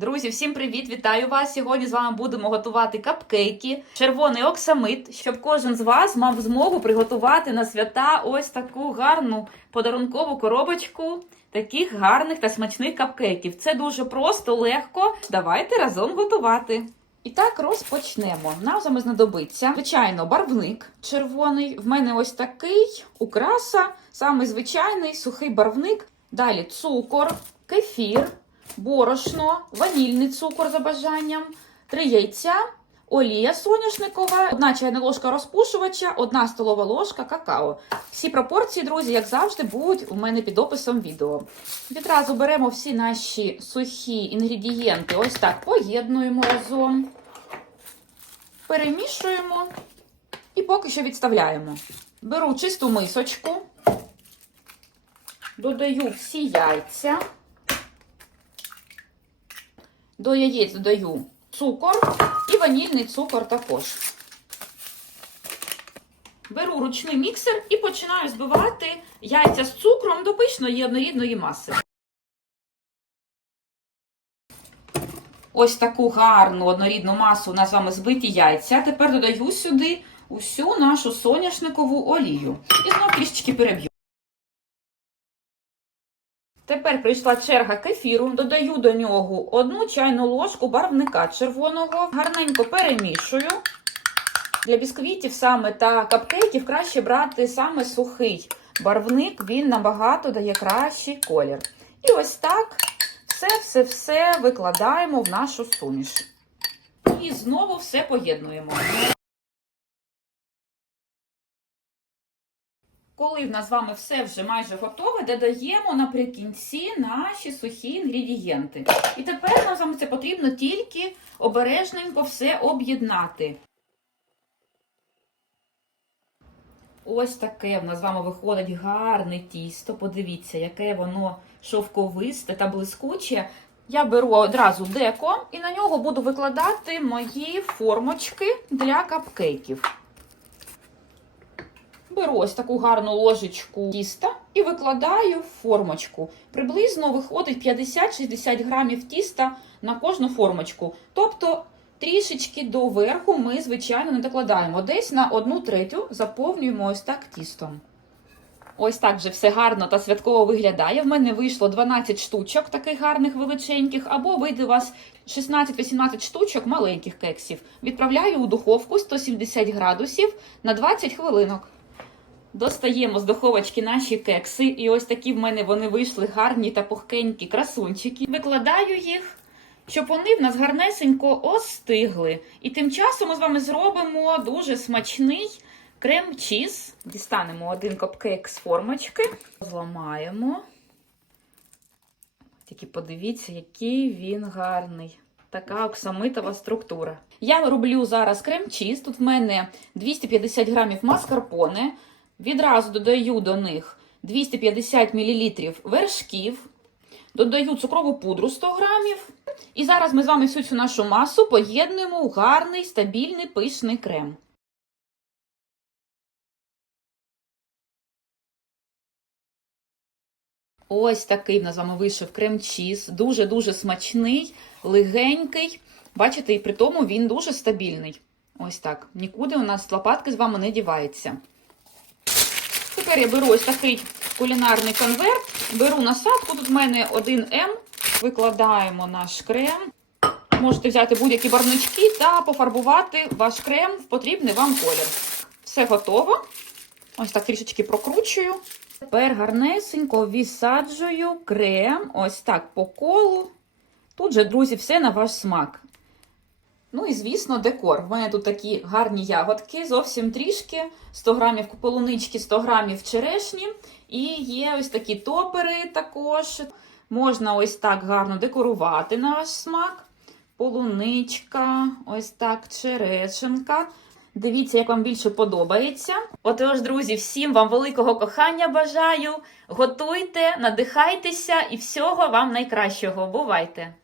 Друзі, всім привіт! Вітаю вас! Сьогодні з вами будемо готувати капкейки, червоний оксамит, щоб кожен з вас мав змогу приготувати на свята ось таку гарну подарункову коробочку таких гарних та смачних капкейків. Це дуже просто, легко. Давайте разом готувати. І так розпочнемо. Нам з знадобиться, звичайно, барвник червоний. В мене ось такий украса, саме звичайний сухий барвник. Далі цукор, кефір, борошно, ванільний цукор за бажанням, три яйця, олія соняшникова, одна чайна ложка розпушувача, одна столова ложка какао. Всі пропорції, друзі, як завжди, будуть у мене під описом відео. Відразу беремо всі наші сухі інгредієнти, ось так поєднуємо разом, перемішуємо і поки що відставляємо. Беру чисту мисочку, додаю всі яйця. До яєць додаю цукор і ванільний цукор також. Беру ручний міксер і починаю збивати яйця з цукром до пишної однорідної маси. Ось таку гарну однорідну масу у нас з вами збиті яйця. Тепер додаю сюди усю нашу соняшникову олію. І знову трішечки переб'ю. Тепер прийшла черга кефіру. Додаю до нього одну чайну ложку барвника червоного. Гарненько перемішую. Для бісквітів саме та капкейків краще брати саме сухий барвник, він набагато дає кращий колір. І ось так все-все-все викладаємо в нашу суміш. І знову все поєднуємо. Коли в нас з вами все вже майже готове, додаємо наприкінці наші сухі інгредієнти. І тепер нам з вами це потрібно тільки обережненько все об'єднати. Ось таке в нас з вами виходить гарне тісто. Подивіться, яке воно шовковисте та блискуче. Я беру одразу деко і на нього буду викладати мої формочки для капкейків. Беру ось таку гарну ложечку тіста і викладаю в формочку. Приблизно виходить 50-60 грамів тіста на кожну формочку. Тобто трішечки до верху ми, звичайно, не докладаємо. Десь на одну третю заповнюємо ось так тістом. Ось так вже все гарно та святково виглядає. В мене вийшло 12 штучок таких гарних величеньких, або вийде у вас 16-18 штучок маленьких кексів. Відправляю у духовку 170 градусів на 20 хвилинок. Достаємо з духовочки наші кекси, і ось такі в мене вони вийшли гарні та пухкенькі красунчики. Викладаю їх, щоб вони в нас гарнесенько остигли. І тим часом ми з вами зробимо дуже смачний крем-чіз. Дістанемо один капкейк з формочки, зламаємо. Тільки подивіться, який він гарний. Така оксамитова структура. Я роблю зараз крем-чіз. Тут в мене 250 грамів маскарпоне. Відразу додаю до них 250 мл вершків, додаю цукрову пудру 100 грамів. І зараз ми з вами всю цю нашу масу поєднуємо у гарний, стабільний пишний крем. Ось такий в нас з вами вийшов крем-чіз. Дуже-дуже смачний, легенький. Бачите, і при тому він дуже стабільний. Ось так. Нікуди у нас лопатки з вами не дівається. Тепер я беру ось такий кулінарний конверт, беру насадку, тут в мене 1М, викладаємо наш крем. Можете взяти будь-які барнички та пофарбувати ваш крем в потрібний вам колір. Все готово. Ось так трішечки прокручую. Тепер гарнесенько відсаджую крем, ось так по колу. Тут же, друзі, все на ваш смак. Ну і, звісно, декор. В мене тут такі гарні ягодки, зовсім трішки. 100 грамів полунички, 100 грамів черешні. І є ось такі топери також. Можна ось так гарно декорувати на ваш смак. Полуничка, ось так черешенка. Дивіться, як вам більше подобається. Отож, друзі, всім вам великого кохання бажаю. Готуйте, надихайтеся і всього вам найкращого. Бувайте!